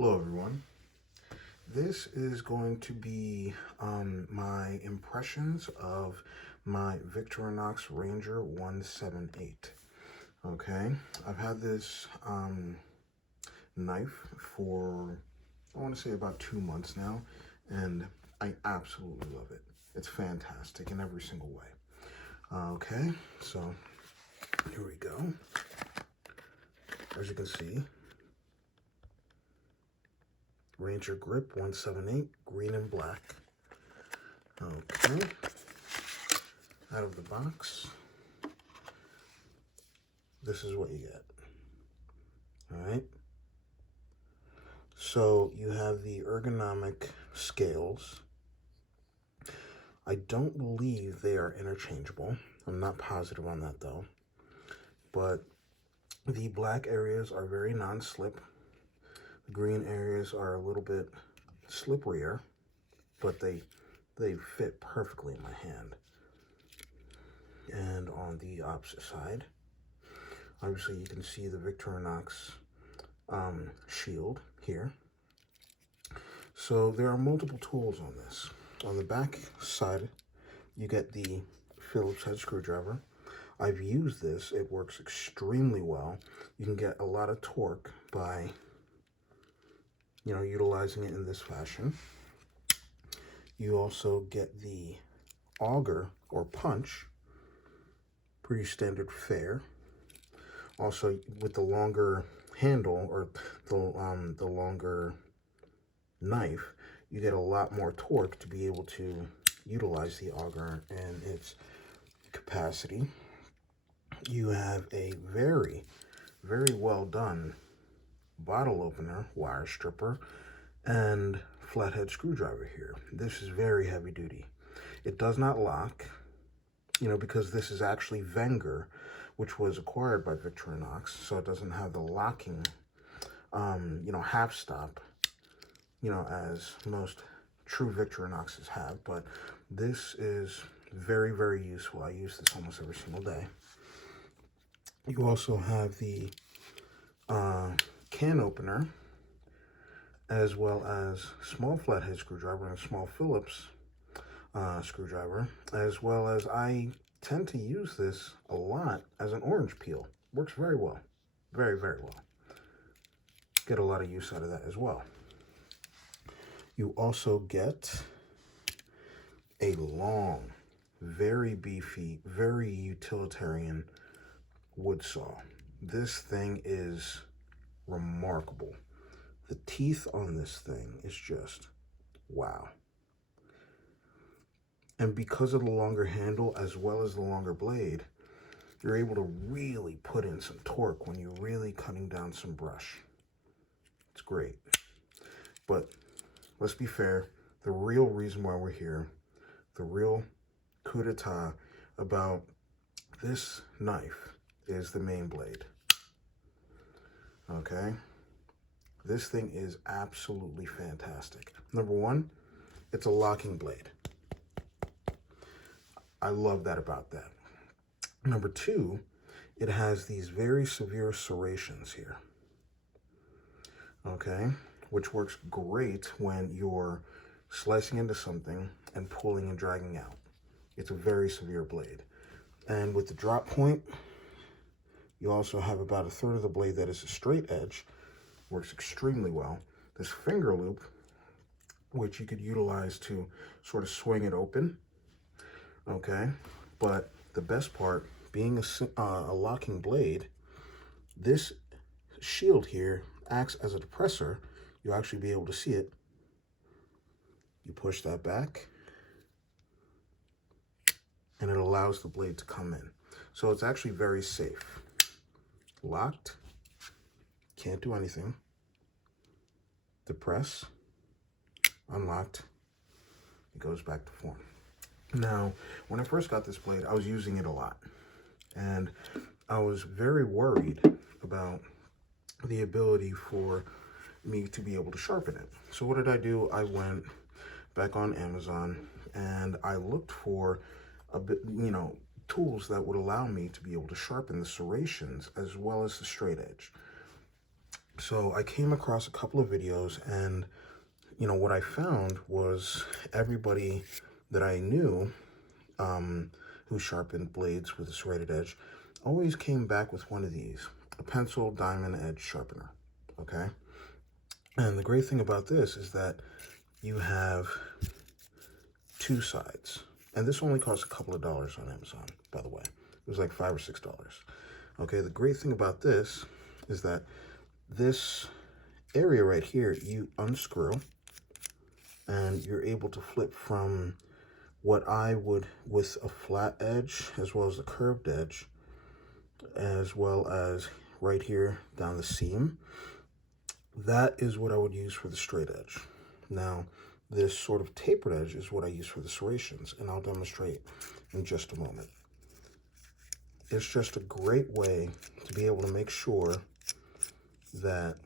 Hello everyone. This is going to be my impressions of my Victorinox Ranger 178. Okay, I've had this knife for, I want to say about 2 months now, and I absolutely love it. It's fantastic in every single way. Okay, so here we go. As you can see, Rangergrip 178, green and black. Okay, out of the box, this is what you get. All right, so you have the ergonomic scales. I don't believe they are interchangeable. I'm not positive on that though, but the black areas are very non-slip. The green areas are a little bit slipperier, but they fit perfectly in my hand. And on the opposite side, obviously you can see the Victorinox shield here. So there are multiple tools on this. On the back side, you get the Phillips head screwdriver. I've used this. It works extremely well. You can get a lot of torque by utilizing it in this fashion. You also get the auger or punch, pretty standard fare. Also, with the longer handle or the longer knife, you get a lot more torque to be able to utilize the auger and its capacity. You have a very, very well done bottle opener, wire stripper, and flathead screwdriver here. This is very heavy duty. It does not lock, because this is actually Wenger, which was acquired by Victorinox, so it doesn't have the locking, half stop, as most true Victorinoxes have, but this is very, very useful. I use this almost every single day. You also have the can opener, as well as small flathead screwdriver and small Phillips screwdriver, as well as I tend to use this a lot as an orange peel. Works very well. Very, very well. Get a lot of use out of that as well. You also get a long, very beefy, very utilitarian wood saw. This thing is remarkable. The teeth on this thing is just wow. And because of the longer handle as well as the longer blade, you're able to really put in some torque when you're really cutting down some brush. It's great. But let's be fair, the real reason why we're here, the real coup d'etat about this knife is the main blade. Okay? This thing is absolutely fantastic. Number one, it's a locking blade. I love that about that. Number two, it has these very severe serrations here. Okay? Which works great when you're slicing into something and pulling and dragging out. It's a very severe blade. And with the drop point, you also have about a third of the blade that is a straight edge. Works extremely well. This finger loop, which you could utilize to sort of swing it open. Okay, but the best part, being a locking blade, this shield here acts as a depressor. You'll actually be able to see it. You push that back, and it allows the blade to come in. So it's actually very safe. Locked, can't do anything. Depress, unlocked, it goes back to form. Now, when I first got this blade, I was using it a lot, and I was very worried about the ability for me to be able to sharpen it. So what did I do? I went back on Amazon and I looked for a bit, tools that would allow me to be able to sharpen the serrations as well as the straight edge. So I came across a couple of videos, and what I found was everybody that I knew who sharpened blades with a serrated edge always came back with one of these, a pencil diamond edge sharpener, okay? And the great thing about this is that you have two sides. And this only costs a couple of dollars on Amazon, by the way. It was like $5 or $6. Okay, the great thing about this is that this area right here, you unscrew, and you're able to flip from what I would with a flat edge, as well as a curved edge, as well as right here down the seam. That is what I would use for the straight edge. Now, this sort of tapered edge is what I use for the serrations, and I'll demonstrate in just a moment. It's just a great way to be able to make sure that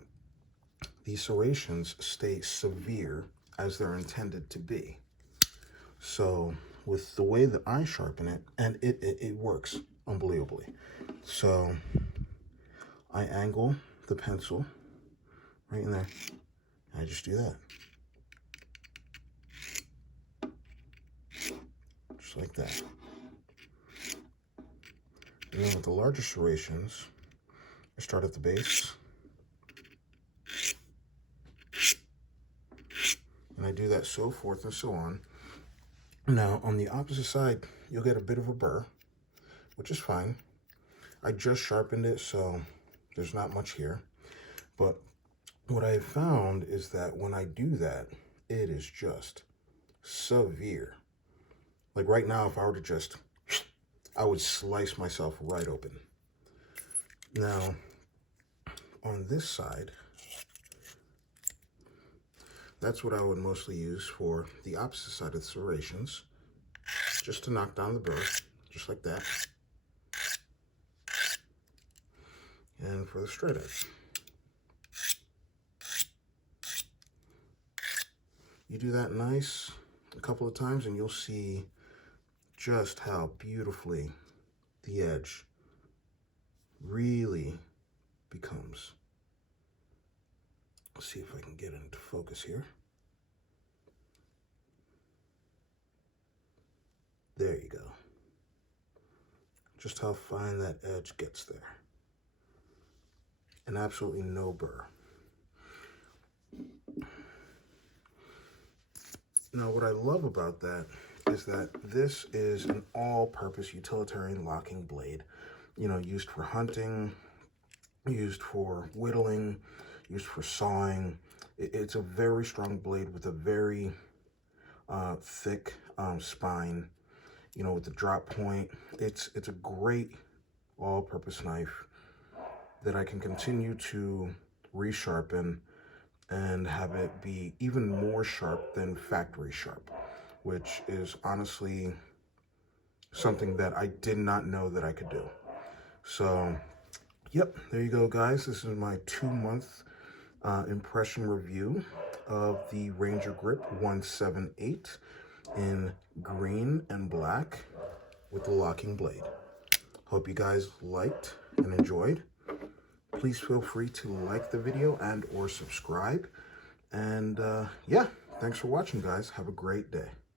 these serrations stay severe as they're intended to be. So with the way that I sharpen it, and it works unbelievably. So I angle the pencil right in there. I just do that. Just like that. And then with the larger serrations, I start at the base. And I do that so forth and so on. Now, on the opposite side, you'll get a bit of a burr, which is fine. I just sharpened it, so there's not much here. But what I found is that when I do that, it is just severe. Like right now, if I were to just, I would slice myself right open. Now, on this side, that's what I would mostly use for the opposite side of the serrations, just to knock down the burr, just like that. And for the straight edge, you do that nice a couple of times and you'll see just how beautifully the edge really becomes. Let's see if I can get into focus here. There you go. Just how fine that edge gets there. And absolutely no burr. Now, what I love about that is that this is an all-purpose utilitarian locking blade, used for hunting, used for whittling, used for sawing. It's a very strong blade with a very thick spine, with the drop point. It's a great all-purpose knife that I can continue to resharpen and have it be even more sharp than factory sharp, which is honestly something that I did not know that I could do. So, yep, there you go, guys. This is my 2-month impression review of the Rangergrip 178 in green and black with the locking blade. Hope you guys liked and enjoyed. Please feel free to like the video and or subscribe. And yeah, thanks for watching, guys. Have a great day.